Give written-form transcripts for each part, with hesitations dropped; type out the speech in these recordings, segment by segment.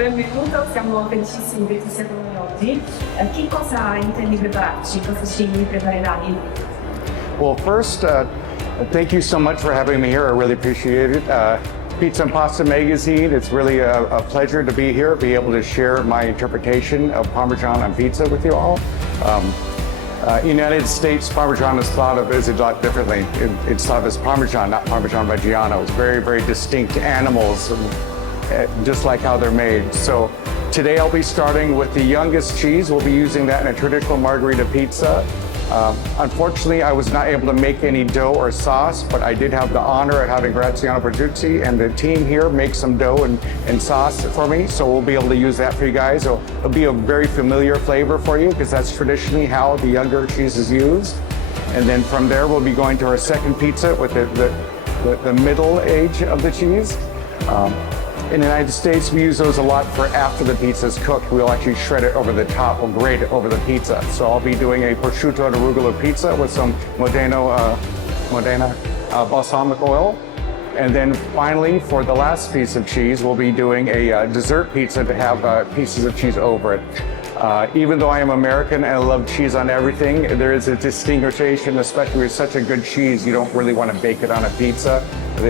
benvenuto, siamo felicissimi che tu sia con noi oggi. Che cosa intendi prepararci? Cosa ci preparerai? Well, first, thank you so much for having me here. I really appreciate it. Pizza and Pasta Magazine, it's really a pleasure to be here, be able to share my interpretation of Parmesan on pizza with you all. United States, Parmesan is thought of as a lot differently. It's thought of as Parmesan, not Parmesan Reggiano. It's very, very distinct animals, just like how they're made. So today I'll be starting with the youngest cheese. We'll be using that in a traditional margherita pizza. Unfortunately, I was not able to make any dough or sauce, but I did have the honor of having Graziano Bertuzzi and the team here make some dough and sauce for me. So we'll be able to use that for you guys. It'll be a very familiar flavor for you because that's traditionally how the younger cheese is used. And then from there, we'll be going to our second pizza with the middle age of the cheese. In the United States, we use those a lot for after the pizza is cooked. We'll actually shred it over the top or grate it over the pizza. So I'll be doing a prosciutto and arugula pizza with some Modena balsamic oil. And then finally, for the last piece of cheese, we'll be doing a dessert pizza to have pieces of cheese over it. Even though I am American and I love cheese on everything, there is a distinguishation, especially with such a good cheese, you don't really want to bake it on a pizza.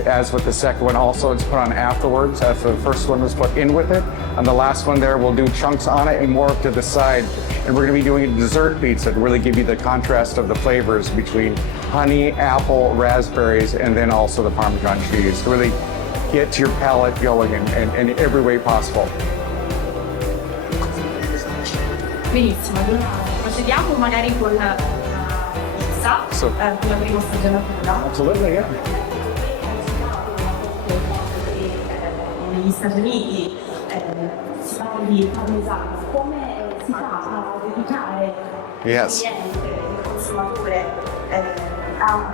As with the second one also, it's put on afterwards, after the first one was put in with it. On the last one there, we'll do chunks on it and more to the side. And we're going to be doing a dessert pizza to really give you the contrast of the flavors between honey, apple, raspberries, and then also the Parmesan cheese to really get your palate going in every way possible. Benissimo, allora procediamo magari con la pizza, con la prima stagionatura. Absolutely, yeah. Negli Stati Uniti si parla di parmesano, come si fa a dedicare il cliente, il consumatore a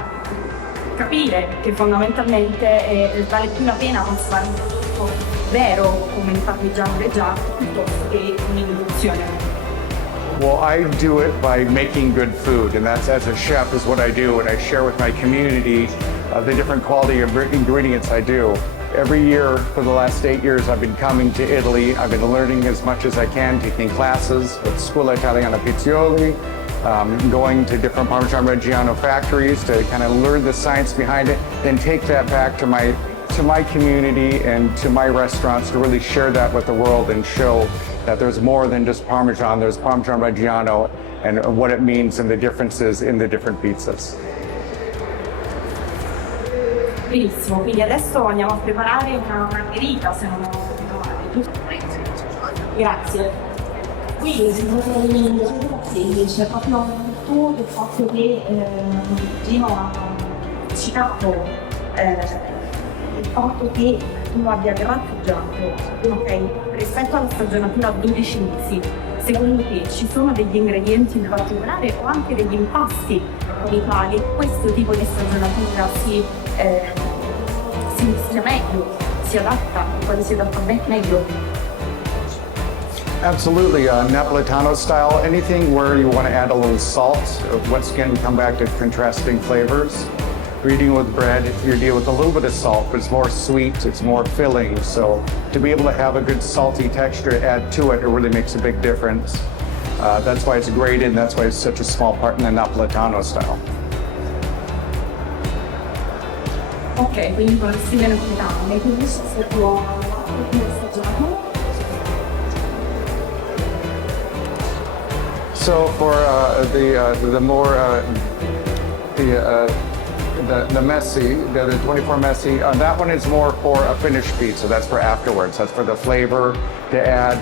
capire che fondamentalmente vale più la pena consumare un prodotto vero come il parmigiano reggiano piuttosto che un'induzione. Well, I do it by making good food, and that's, as a chef, is what I do, and I share with my community the different quality of ingredients I do. Every year for the last 8 years, I've been coming to Italy. I've been learning as much as I can, taking classes with Scuola Italiana Pizzioli, going to different Parmesan Reggiano factories to kind of learn the science behind it, then take that back to my community and to my restaurants to really share that with the world and show that there's more than just Parmesan, there's Parmesan Reggiano and what it means and the differences in the different pizzas. Benissimo, quindi adesso andiamo a preparare una margherita, se non ho capito male, giusto? Grazie. Qui si tratta di una ricetta semplice, proprio tu del fatto che Gino ha citato il fatto che tu abbia grattugiato, ok, rispetto alla stagionatura a 12 mesi. Secondo te ci sono degli ingredienti in particolare o anche degli impasti con i quali questo tipo di stagionatura si mischia meglio, si adatta, quale si adatta meglio? Absolutely, Napolitano style, anything where you want to add a little salt, once again come back to contrasting flavors. You're dealing with bread, you're dealing with a little bit of salt, but it's more sweet, it's more filling. So to be able to have a good salty texture to add to it, it really makes a big difference. That's why it's grated, and that's why it's such a small part in the Napolitano style. Ok, quindi con lo stile napoletano, e quindi c'è stato stagionatura? So for the more the messy, the 24 messy, that one is more for a finished pizza. That's for afterwards. That's for the flavor to add,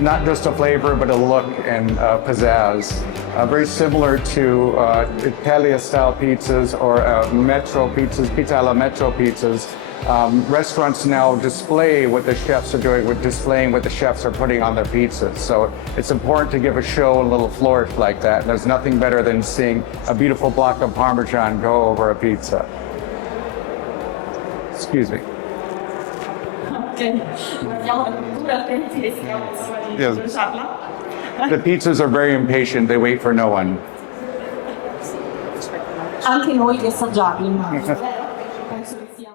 not just a flavor, but a look and pizzazz. Very similar to Italia-style pizzas or metro pizzas, pizza alla metro pizzas. Restaurants now display what the chefs are doing with displaying what the chefs are putting on their pizzas. So it's important to give a show a little flourish like that. And there's nothing better than seeing a beautiful block of Parmesan go over a pizza. Excuse me. Ok, guardiamo la cultura attenti che stiamo bruciarla. The pizzas are very impatient. They wait for no one. Anche noi che assaggiarli, immagino. Penso che sia.